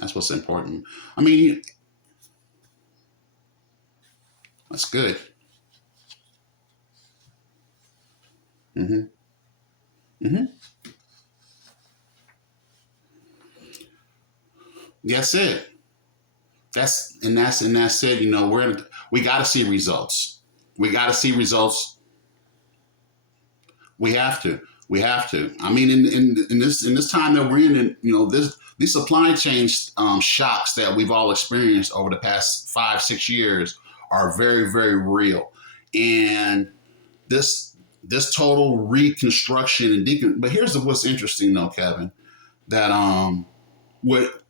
That's what's important. I mean, that's good. Hmm. Hmm. That's it. That's it. You know, we got to see results. We got to see results. We have to. We have to. I mean, in this time that we're in, and you know, this these supply chain shocks that we've all experienced over the past 5 6 years are very real, and this total reconstruction and but here's what's interesting though, Kevin, that what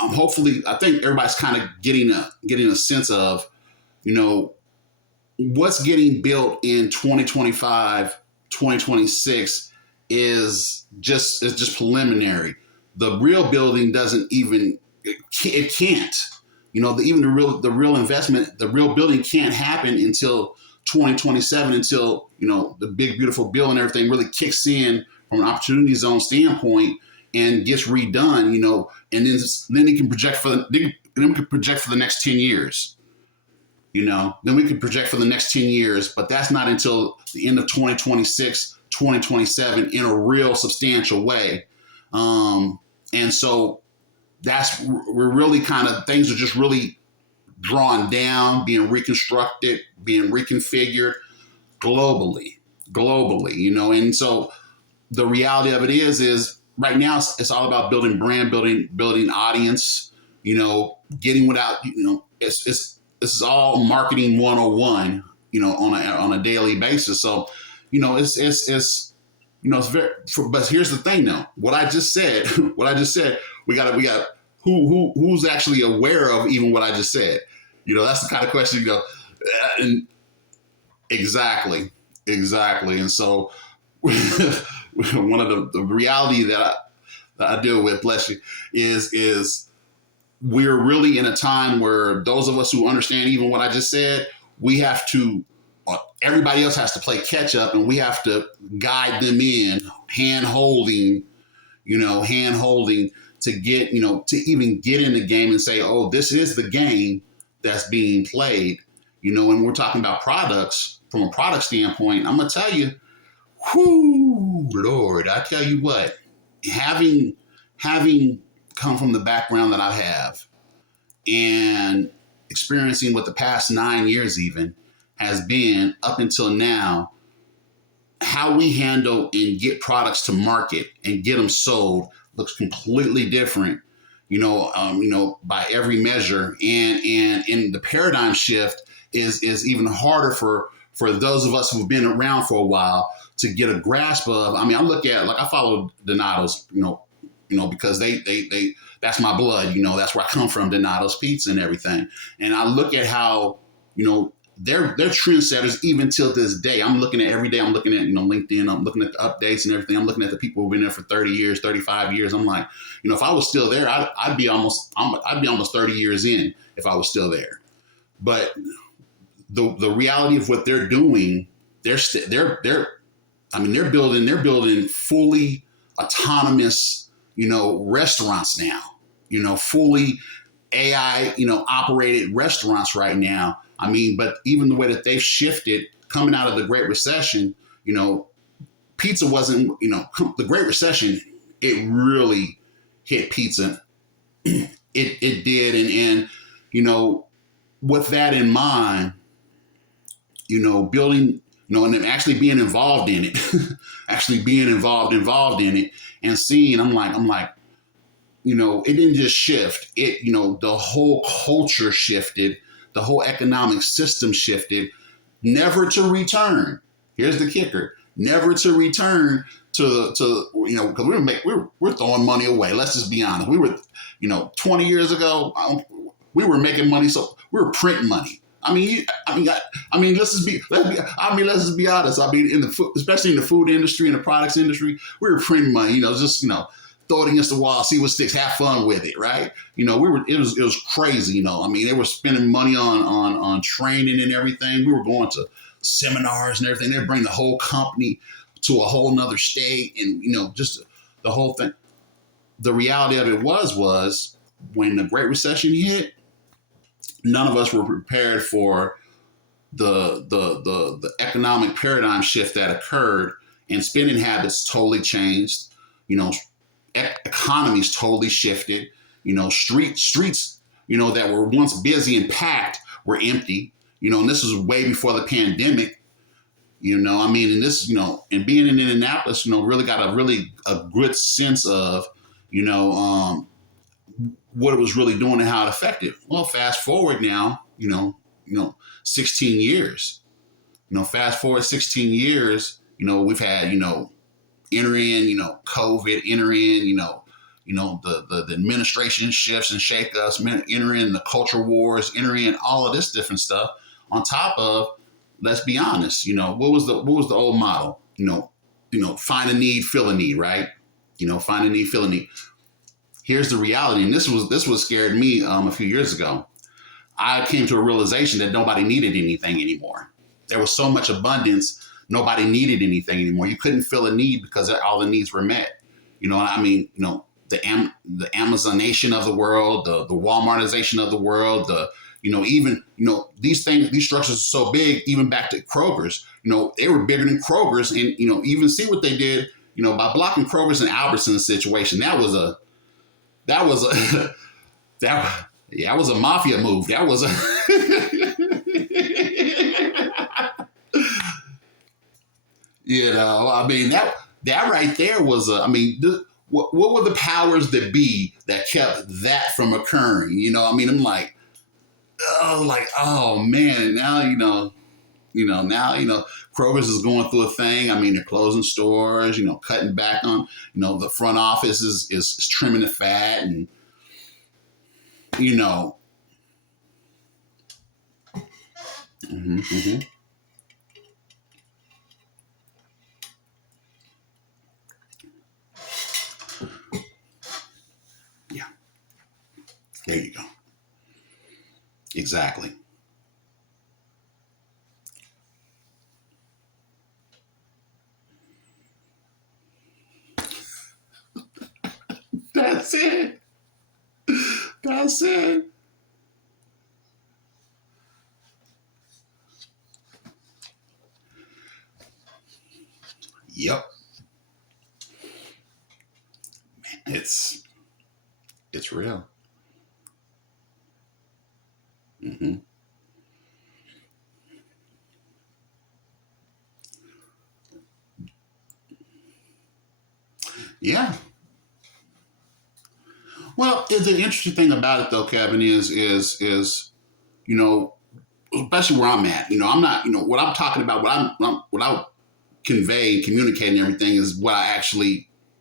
hopefully I think everybody's kind of getting a sense of, you know, what's getting built in 2025, 2026 is just preliminary. The real building doesn't even it can't. You know, even the real investment, the real building can't happen until 2027, until, you know, the big beautiful bill and everything really kicks in from an opportunity zone standpoint and gets redone. You know, and then they can project then we can project for the next 10 years. You know, then we could project for the next 10 years, but that's not until the end of 2026, 2027 in a real substantial way. And so we're really kind of, things are just really drawn down, being reconstructed, being reconfigured globally, you know. And so the reality of it is right now it's all about building brand, building audience, you know, getting without, you know, this is all marketing 101, you know, on a daily basis. So, you know, it's you know, it's but here's the thing though, what I just said, we got who's actually aware of even what I just said. You know, that's the kind of question you go, and exactly. And so one of the reality that I deal with, bless you, is we're really in a time where those of us who understand even what I just said, we have to, everybody else has to play catch up, and we have to guide them in, hand holding to get, you know, to even get in the game and say, oh, this is the game that's being played. You know, when we're talking about products, from a product standpoint, I'm going to tell you, whoo, Lord, I tell you what, having come from the background that I have and experiencing what the past 9 years even has been up until now, how we handle and get products to market and get them sold looks completely different, you know, by every measure. And the paradigm shift is even harder for those of us who've been around for a while to get a grasp of. I mean, I look at, like, I follow Donato's, you know, because they that's my blood, you know, that's where I come from, Donato's Pizza and everything. And I look at how, you know, they're trendsetters even till this day. I'm looking at every day. I'm looking at, you know, LinkedIn. I'm looking at the updates and everything. I'm looking at the people who've been there for 30 years, 35 years. I'm like, you know, if I was still there, I'd be almost 30 years in if I was still there. But the reality of what they're doing, they're building fully autonomous, you know, restaurants now, you know, fully AI, you know, operated restaurants right now. I mean, but even the way that they've shifted coming out of the Great Recession, you know, pizza wasn't, you know, the Great Recession, it really hit pizza. It did. And, you know, with that in mind, you know, building, you know, and then actually being involved in it, involved in it and seeing, I'm like, you know, it didn't just shift. It, you know, the whole culture shifted, the whole economic system shifted, never to return. Here's the kicker: never to return to you know, because we're throwing money away. Let's just be honest. We were, you know, 20 years ago, we were making money, so we were printing money. I mean, let's just be honest. I mean, especially in the food industry and the products industry, we were printing money. You know, just, you know, throw it against the wall, see what sticks, have fun with it, right? You know, it was crazy. You know, I mean, they were spending money on training and everything. We were going to seminars and everything. They bring the whole company to a whole nother state, and, you know, just the whole thing. The reality of it was when the Great Recession hit, none of us were prepared for the economic paradigm shift that occurred, and spending habits totally changed. You know, economies totally shifted. You know, streets, you know, that were once busy and packed were empty. You know, and this was way before the pandemic. You know, I mean, and this, you know, and being in Indianapolis, you know, really got a good sense of, you know, what it was really doing and how it affected. Well, fast forward now, you know, 16 years. You know, fast forward 16 years, you know, we've had, you know, enter in, you know, COVID, enter in, you know, the administration shifts and shakeups, enter in the culture wars, enter in all of this different stuff. On top of, let's be honest, you know, what was the old model? You know, find a need, fill a need, right? You know, find a need, fill a need. Here's the reality, and this was scared me a few years ago. I came to a realization that nobody needed anything anymore. There was so much abundance, nobody needed anything anymore. You couldn't fill a need because all the needs were met. You know, I mean, you know, the Amazonation of the world, the Walmartization of the world, you know, even, you know, these structures are so big, even back to Kroger's, you know, they were bigger than Kroger's, and, you know, even see what they did, you know, by blocking Kroger's and Albertsons situation. That was a mafia move. That was a, you know, I mean, that right there was what were the powers that be that kept that from occurring? You know, I mean, I'm like, oh man, now, Kroger's is going through a thing. I mean, they're closing stores, you know, cutting back on, you know, the front office is trimming the fat, and, you know, yeah, there you go. Exactly. That's it. That's it. Yep. It's real. Yeah. Well, the interesting thing about it though, Kevin, is you know, especially where I'm at. You know, I'm not, you know, what I'm talking about, what I convey and communicate and everything is what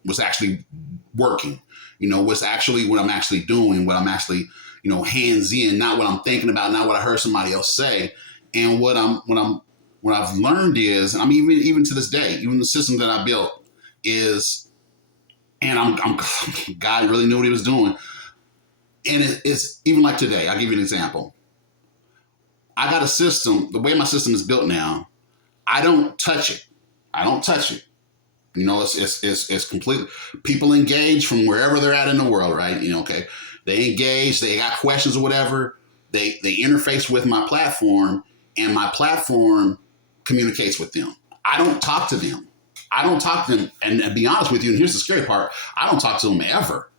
was actually working. You know, what's actually what I'm actually doing, what I'm actually, you know, hands in, not what I'm thinking about, not what I heard somebody else say. And what I've learned is, I mean, even to this day, even the system that I built is, and God really knew what he was doing. And it's even like today, I'll give you an example. I got a system, the way my system is built now, I don't touch it. You know, it's completely, people engage from wherever they're at in the world, right? You know, okay. They engage, they got questions or whatever. They interface with my platform, and my platform communicates with them. I don't talk to them. And to be honest with you, and here's the scary part, I don't talk to them ever.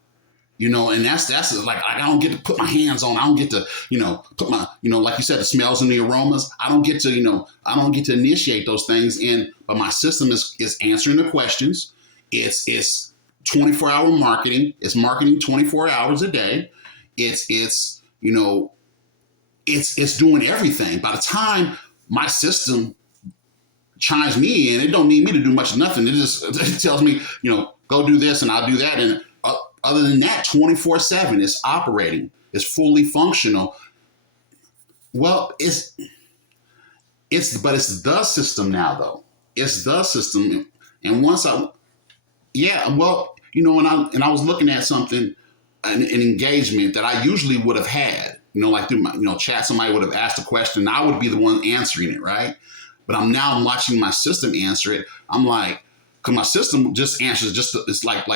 You know, and that's like, I don't get to put my hands on, I don't get to, you know, put my, you know, like you said, the smells and the aromas. I don't get to initiate those things. But my system is answering the questions. It's 24-hour marketing. It's marketing 24 hours a day. It's you know, it's doing everything. By the time my system chimes me in, it don't need me to do much of nothing. It tells me, you know, go do this and I'll do that. And other than that, 24/7, it's operating. It's fully functional. Well, it's the system now, though. It's the system. And well, you know, and I was looking at something, an engagement that I usually would have had, you know, like through my, you know, chat, somebody would have asked a question and I would be the one answering it, right? But I'm watching my system answer it. I'm like, because my system just answers it's like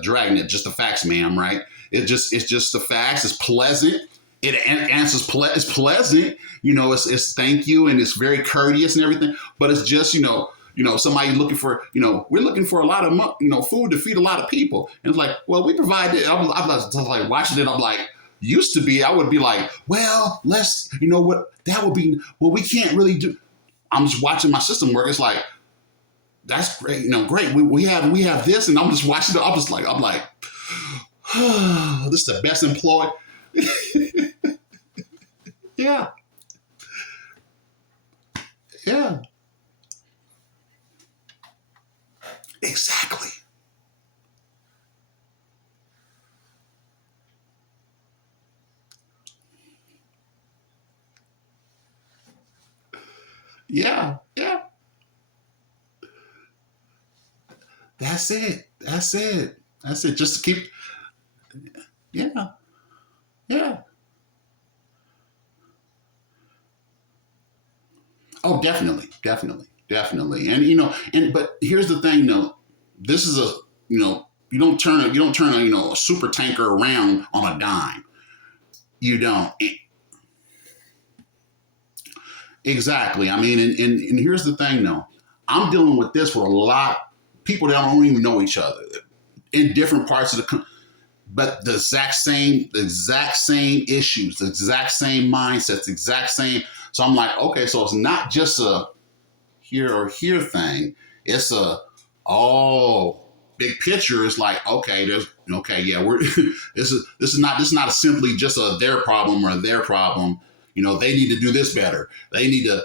Dragnet, just the facts, ma'am, right? It's just the facts. It's pleasant. It answers it's pleasant. It's thank you, and it's very courteous and everything. But it's just somebody looking for we're looking for a lot of food to feed a lot of people, and it's like, well, we provide it. I'm like watching it. I'm like, used to be, I would be like, well, let's what that would be. Well, we can't really do. I'm just watching my system work. It's like, that's great, great. We have this, and I'm just watching it. I'm like, oh, this is the best employee. Yeah, yeah, exactly. Yeah, yeah. That's it. That's it. That's it. Just to keep. Yeah, yeah. Oh, definitely, definitely, definitely. And but here's the thing, though. This is you don't turn a a super tanker around on a dime. You don't. Exactly. I mean, and here's the thing, though. I'm dealing with this with a lot people that don't even know each other in different parts of but the exact same issues, the exact same mindsets, the exact same. So I'm like, okay, so it's not just a here or here thing. It's a oh big picture. Is like, okay, there's okay, yeah, we're this is not a simply just a their problem or a their problem. They need to do this better. They need to,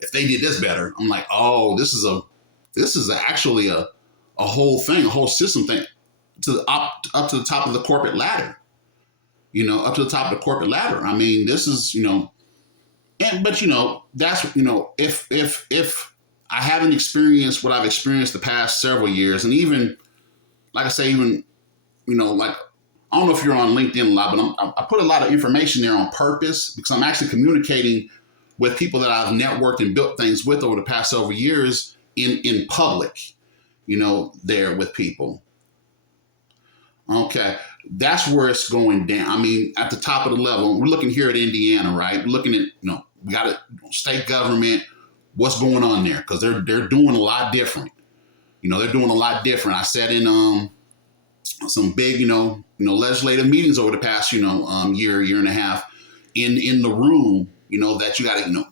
if they did this better, I'm like, oh, this is actually a whole thing, a whole system thing up to the top of the corporate ladder. Up to the top of the corporate ladder. I mean, this is and but that's if I haven't experienced what I've experienced the past several years, and even like I say, even like I don't know if you're on LinkedIn a lot, but I put a lot of information there on purpose because I'm actually communicating with people that I've networked and built things with over the past several years in public. There with people. Okay, that's where it's going down. I mean, at the top of the level, we're looking here at Indiana, right? We're looking at we got a state government. What's going on there? Because they're doing a lot different. They're doing a lot different. I sat in some big legislative meetings over the past year and a half in the room. That you got to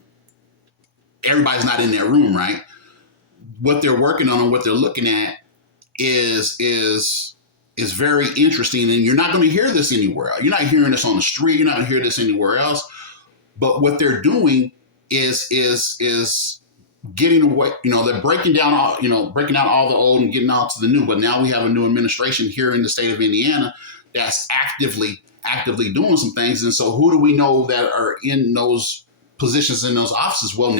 everybody's not in that room, right? What they're working on and what they're looking at is very interesting, and you're not going to hear this anywhere. You're not hearing this on the street. You're not going to hear this anywhere else. But what they're doing is getting away. They're breaking down breaking out all the old and getting out to the new. But now we have a new administration here in the state of Indiana that's actively doing some things. And so, who do we know that are in those positions in those offices? Well,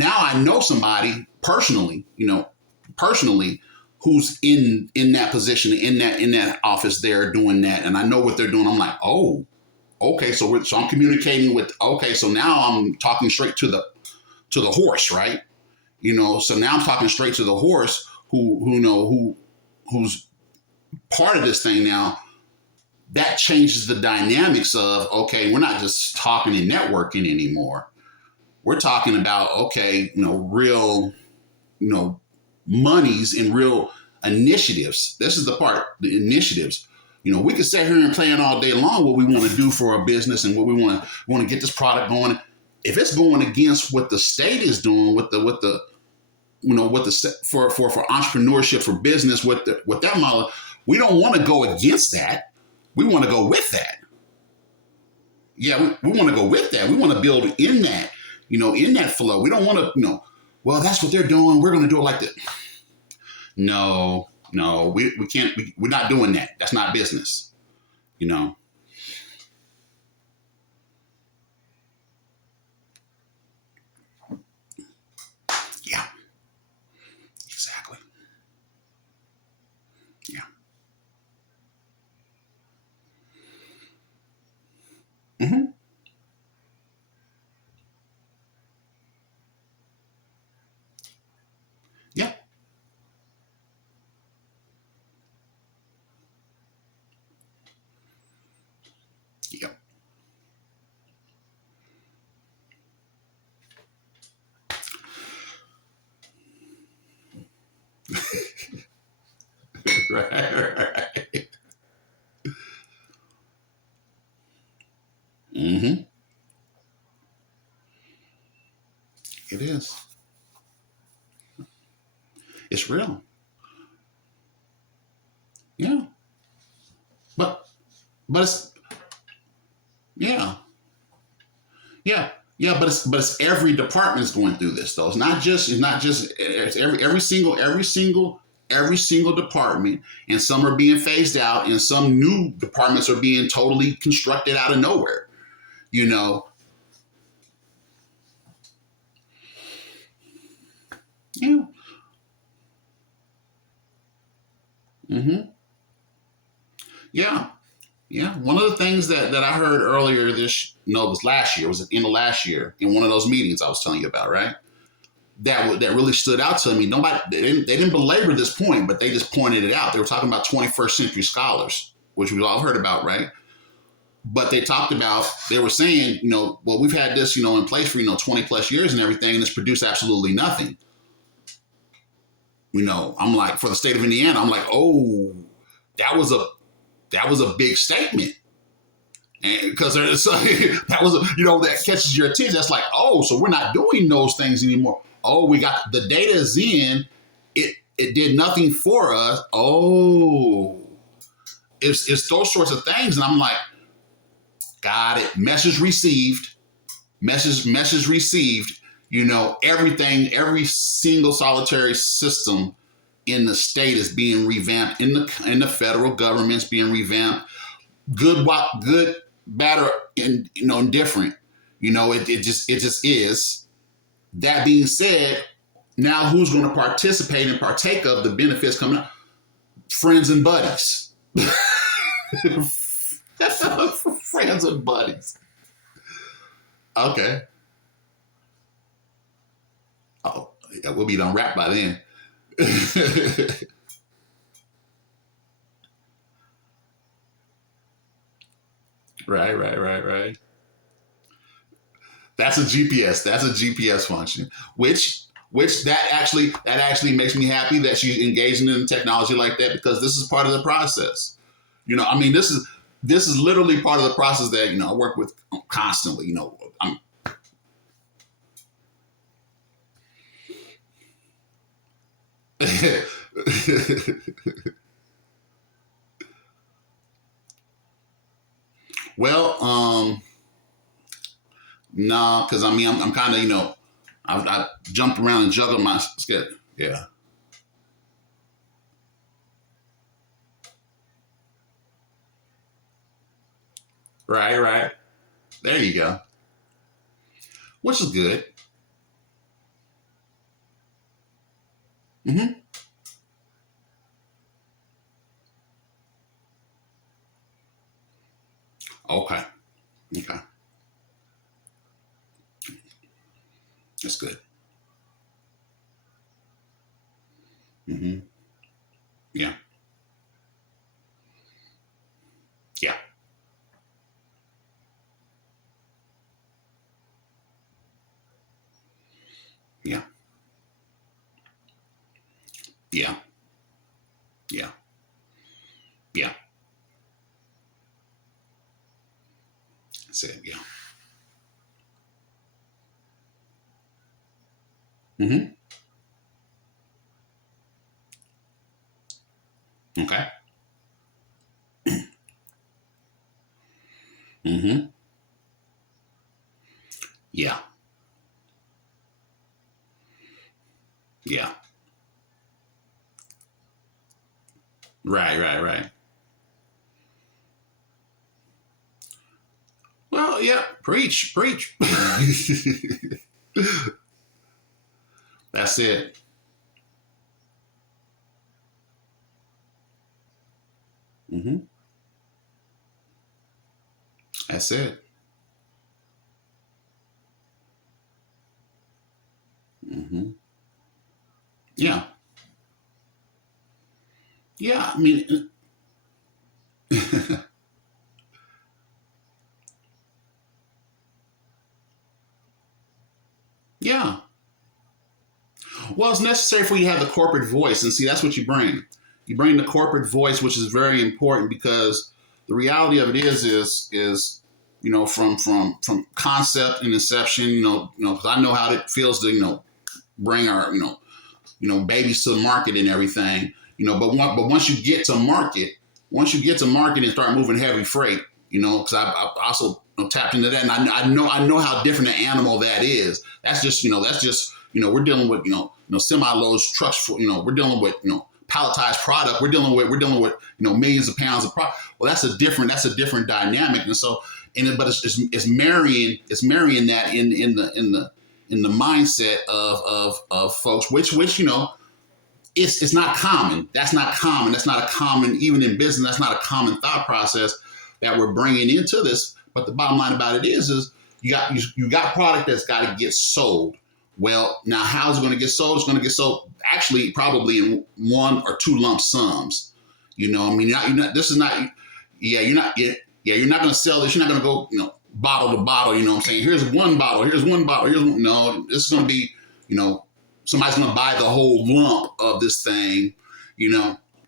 I know somebody personally, who's in that position, in that office there doing that, and I know what they're doing. I'm like, oh, okay, so I'm communicating with. Okay, so now I'm talking straight to the horse, right? So now I'm talking straight to the horse who's part of this thing now. That changes the dynamics of, okay, we're not just talking and networking anymore. We're talking about, okay, real, monies and real initiatives. This is the part, the initiatives. We could sit here and plan all day long what we want to do for our business and what we want to get this product going. If it's going against what the state is doing, what the for entrepreneurship, for business, with that model, we don't want to go against that. We want to go with that. Yeah, we want to go with that. We want to build in that, in that flow. We don't want to, well, that's what they're doing. We're going to do it like that. No, we can't. We're not doing that. That's not business. You know. Yeah. Exactly. Yeah. Hmm. Right. Mm-hmm. It is. It's real. Yeah. But it's yeah. Yeah. Yeah, but it's every department is going through this though. It's every single department, and some are being phased out, and some new departments are being totally constructed out of nowhere. You know. Yeah. Mm-hmm. Yeah. Yeah. One of the things that I heard earlier it was last year, was at the end of last year, in one of those meetings I was telling you about, right? That really stood out to me. Nobody they didn't belabor this point, but they just pointed it out. They were talking about 21st century scholars, which we've all heard about, right? But they were saying, well, we've had this, in place for 20 plus years and everything, and it's produced absolutely nothing. I'm like, for the state of Indiana, I'm like, oh, that was a big statement. And because that was, that catches your attention. That's like, oh, so we're not doing those things anymore. Oh, we got the data is in. It did nothing for us. Oh, it's those sorts of things, and I'm like, got it. Message received. Message received. Everything, every single solitary system in the state is being revamped. In the federal government's being revamped. Good, bad, or indifferent. It just is. That being said, now who's going to participate and partake of the benefits coming up? Friends and buddies. Friends and buddies. Okay. Oh, yeah, we'll be done wrapped by then. Right. That's a GPS. That's a GPS function, which that actually makes me happy that she's engaging in technology like that, because this is part of the process. I mean, this is literally part of the process that I work with constantly. I'm well, no, because I mean, I'm kind of I jumped around and juggled my schedule. Yeah. Right. There you go. Which is good. Hmm. Okay. Okay. That's good. Hmm. Yeah. Yeah. Yeah. Yeah. Yeah. Yeah. That's it. Yeah. Hmm. Okay. Hmm. Yeah. Yeah. Right. Well, yeah. Preach. That's it. Hmm. That's it. Hmm. Yeah. Yeah. I mean, yeah. Well, it's necessary for you to have the corporate voice, and see, that's what you bring. You bring the corporate voice, which is very important because the reality of it is from concept and inception, 'cause I know how it feels to bring our babies to the market and everything, but once you get to market, and start moving heavy freight, because I also tapped into that, and I know how different an animal that is. That's just we're dealing with semi loads, trucks, we're dealing with palletized product. We're dealing with millions of pounds of product. Well, that's a different dynamic, and so but it's marrying that in the mindset of folks, which it's not common. That's not common. That's not a common, even in business. That's not a common thought process that we're bringing into this. But the bottom line about it is you got product that's got to get sold. Well, now how's it going to get sold? It's going to get sold actually probably in one or two lump sums. You're not. This is not. You're not going to sell this. You're not going to go bottle to bottle. You know what I'm saying? Here's one bottle. Here's one bottle. No. This is going to be somebody's going to buy the whole lump of this thing.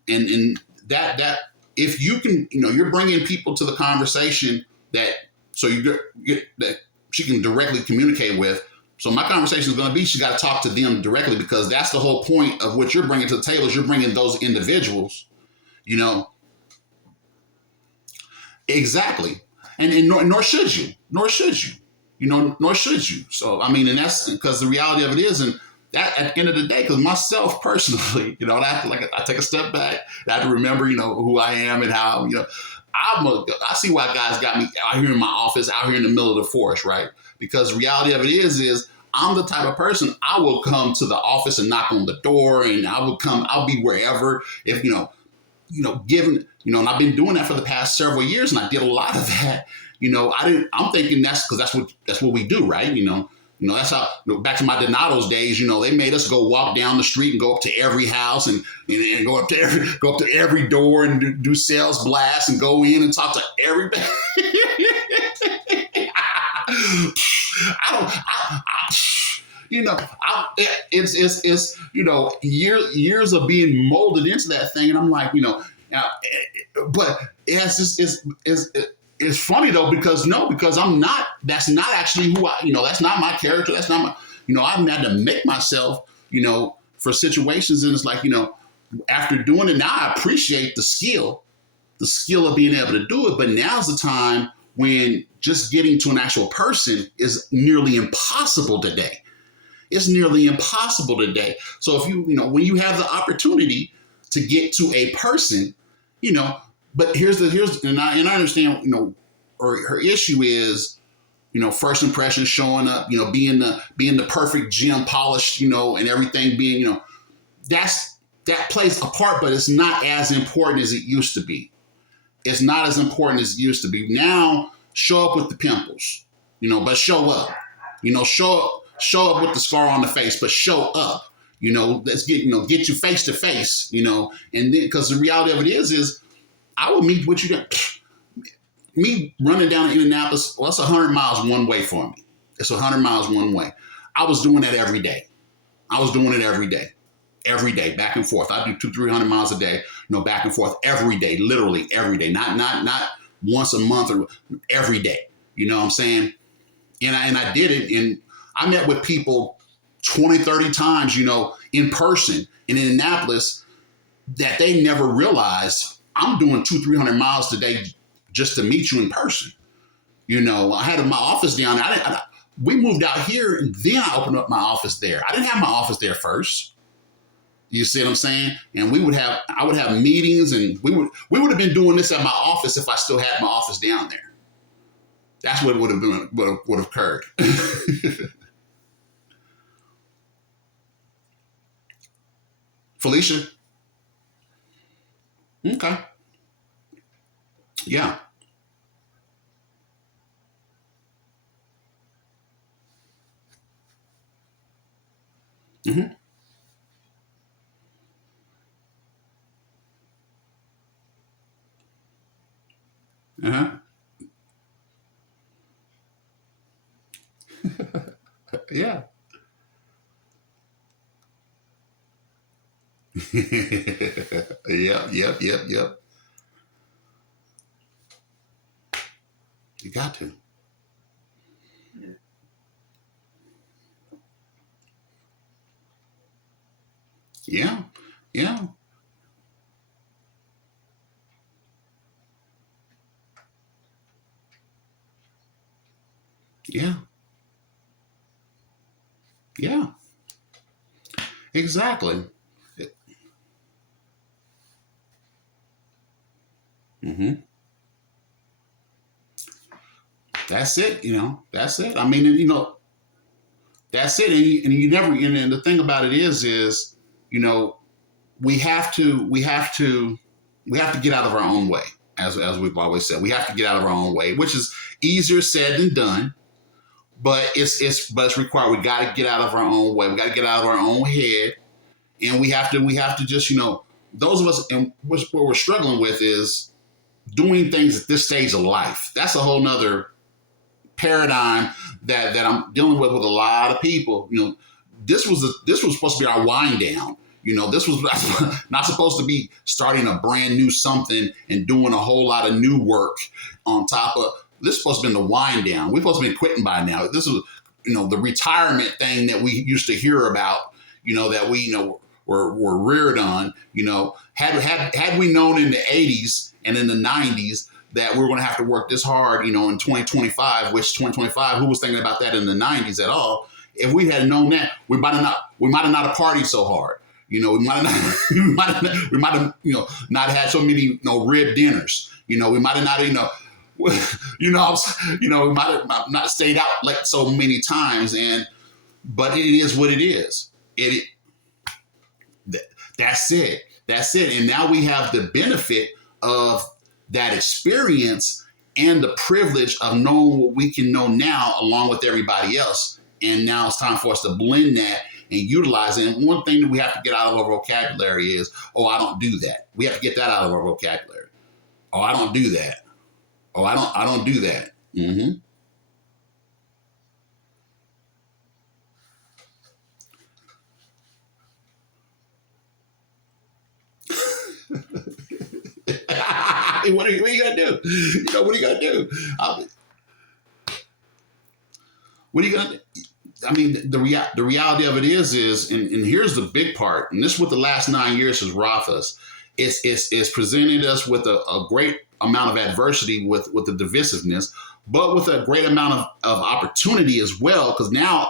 And that if you can you're bringing people to the conversation that that she can directly communicate with. So my conversation is going to be, she got to talk to them directly, because that's the whole point of what you're bringing to the table is you're bringing those individuals, exactly. And nor should you. So, I mean, and that's because the reality of it is, and that at the end of the day, because myself personally, I take a step back. I have to remember, who I am and how, I see why guys got me out here in my office, out here in the middle of the forest, right? Because the reality of it is I'm the type of person, I will come to the office and knock on the door, and I'll be wherever if, given, and I've been doing that for the past several years, and I did a lot of that. I'm thinking that's because that's what we do, right? That's how, back to my Donato's days, they made us go walk down the street and go up to every house and go up to every door and do sales blasts and go in and talk to everybody. It's years of being molded into that thing, and I'm like, but it's funny though, because I'm not. That's not actually who I. That's not my character. That's not my. I've had to make myself. For situations, and it's like after doing it, now I appreciate the skill of being able to do it. But now's the time when just getting to an actual person is nearly impossible today. It's nearly impossible today. So if when you have the opportunity to get to a person, but and I understand, or her issue is, first impression, showing up, being the perfect gym polished, and everything being, that plays a part, but it's not as important as it used to be. It's not as important as it used to be. Now, show up with the pimples, but show up, show up with the scar on the face, but show up, let's get you face to face, and then, because the reality of it is I will meet what you me running down to Indianapolis. Well, that's 100 miles one way for me. It's 100 miles one way. I was doing that every day. Every day, back and forth. I do 200-300 miles a day, back and forth every day, literally every day, not once a month or every day. You know what I'm saying? And I did it, and I met with people 20, 30 times, in person in Indianapolis, that they never realized I'm doing 200-300 miles today just to meet you in person. I had my office down there. We moved out here, and then I opened up my office there. I didn't have my office there first. You see what I'm saying? And I would have meetings, and we would have been doing this at my office if I still had my office down there. That's what would have occurred. Felicia? Okay. Yeah. Mm-hmm. Uh-huh. Yeah. Yep. You got to. Yeah. Yeah. Yeah. Yeah. Exactly. Hmm. That's it. That's it. I mean, that's it. And you never, and the thing about it is, you know, we have to get out of our own way. As we've always said, we have to get out of our own way, which is easier said than done, but it's required. We got to get out of our own way. We got to get out of our own head, and we have to just, those of us, and what we're struggling with is doing things at this stage of life. That's a whole nother paradigm that I'm dealing with a lot of people. This was supposed to be our wind down. This was not supposed to be starting a brand new something and doing a whole lot of new work on top of this. Is supposed to be the wind down. We're supposed to be quitting by now. This is, the retirement thing that we used to hear about. That we, were reared on. Had we known in the 80s and in the 90s that we are going to have to work this hard, in 2025, which 2025, who was thinking about that in the 90s at all? If we had known that, we might have not have partied so hard. We might have not, not had so many, rib dinners. We might have not, we might have not stayed out like so many times. But it is what it is. That's it. That's it. And now we have the benefit of that experience and the privilege of knowing what we can know now along with everybody else. And now it's time for us to blend that and utilize it. And one thing that we have to get out of our vocabulary is, oh, I don't do that. We have to get that out of our vocabulary. Oh, I don't do that. Oh, I don't do that. Mm-hmm. What are you gonna do? What are you gonna do? What are you gonna do? I mean, the reality of it is, and here's the big part, and this is what the last 9 years has wrought us. It's presented us with a great amount of adversity with the divisiveness, but with a great amount of opportunity as well. Because now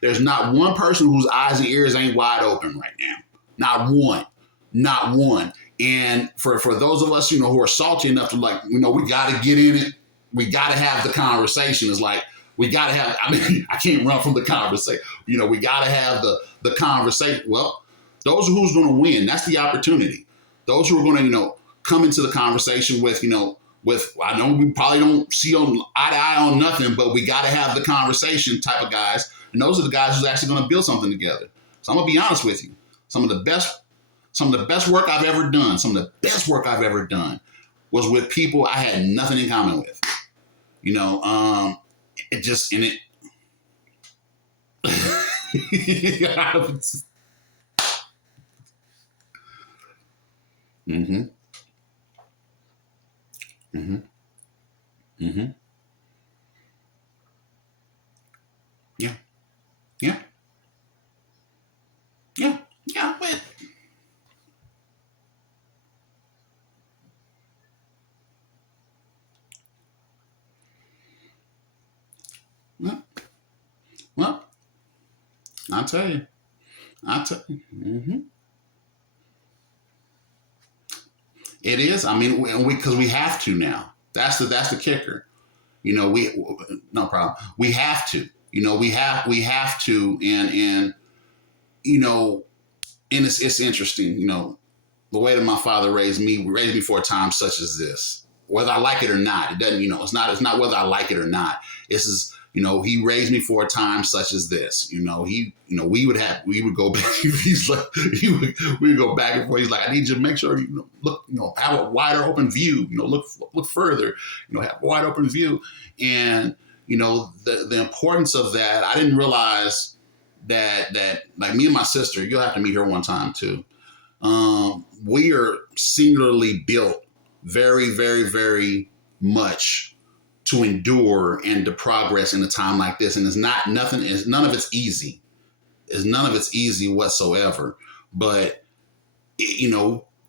there's not one person whose eyes and ears ain't wide open right now. Not one. Not one. And for those of us, who are salty enough to we got to get in it. We got to have the conversation. It's like, we got to have, I can't run from the conversation. We got to have the conversation. Well, those are who's going to win. That's the opportunity. Those who are going to, come into the conversation with, I know we probably don't see eye to eye on nothing, but we got to have the conversation type of guys. And those are the guys who's actually going to build something together. So I'm going to be honest with you. Some of the best work I've ever done was with people I had nothing in common with. It just in it. Mm-hmm. Mm-hmm. Mm-hmm. Yeah. Yeah. Yeah. Yeah. But well, well, I'll tell you. Mm-hmm. It is. I mean, because we have to now. That's the kicker. We no problem. We have to. We have to, and you know, and it's interesting. The way that my father raised me for a time such as this. Whether I like it or not, it doesn't. It's not whether I like it or not. This is. He raised me for a time such as this. We would go back. He's like, we would go back and forth. He's like, I need you to make sure look, have a wider open view. Look further. Have a wide open view. And the importance of that. I didn't realize that like me and my sister. You'll have to meet her one time too. We are singularly built very, very, very much to endure and to progress in a time like this. And it's not nothing, is none of it's easy. It's none of it's easy whatsoever. But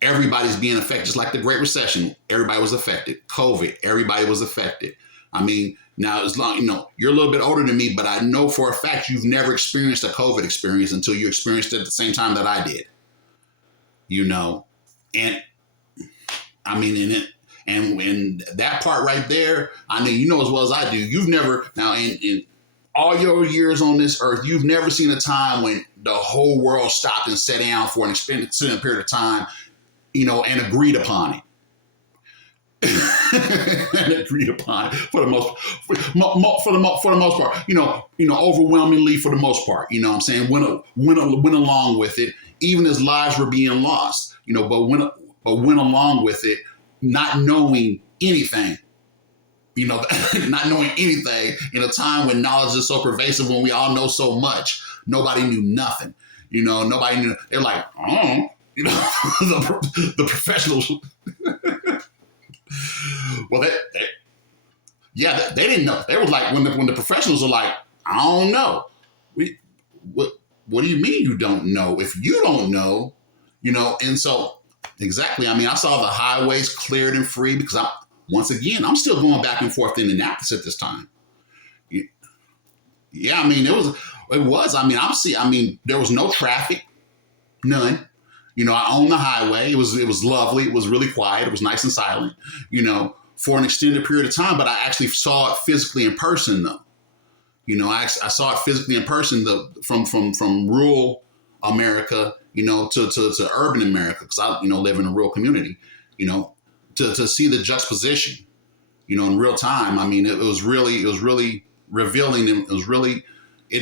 everybody's being affected, just like the Great Recession. Everybody was affected. COVID, everybody was affected. I mean, now as long you're a little bit older than me, but I know for a fact you've never experienced a COVID experience until you experienced it at the same time that I did. And I mean, and that part right there, I know as well as I do. You've never now in all your years on this earth, you've never seen a time when the whole world stopped and sat down for an extended period of time, and agreed upon it. And agreed upon for the most part, overwhelmingly for the most part, what I'm saying, went along with it, even as lives were being lost, but went along with it, not knowing anything. Not knowing anything in a time when knowledge is so pervasive, when we all know so much. Nobody knew nothing. Nobody knew. They're like, oh, the professionals. Well, they didn't know. They was like, when the professionals are like, I don't know. What do you mean you don't know? If you don't know, and so exactly. I mean, I saw the highways cleared and free because I'm still going back and forth to Indianapolis at this time. Yeah, I mean, it was. I mean, there was no traffic, none. I owned the highway. It was lovely. It was really quiet. It was nice and silent, for an extended period of time. But I actually saw it physically in person, though. I saw it physically in person, from rural America, to urban America, because I, live in a rural community, to see the juxtaposition, in real time. I mean, it was really revealing. And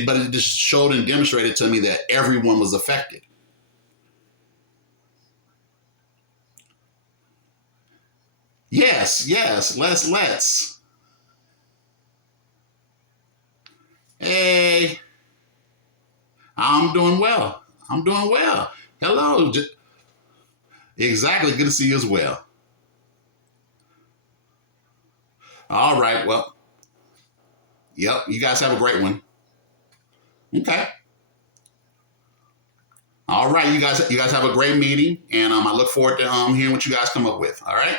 but it just showed and demonstrated to me that everyone was affected. Yes, let's. Hey, I'm doing well. I'm doing well. Hello. Exactly. Good to see you as well. All right. Well, yep. You guys have a great one. Okay. All right. You guys have a great meeting, and I look forward to hearing what you guys come up with. All right.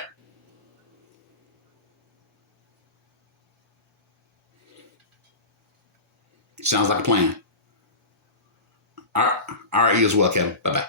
Sounds like a plan. All right. All right. You as well, Kevin. Bye bye.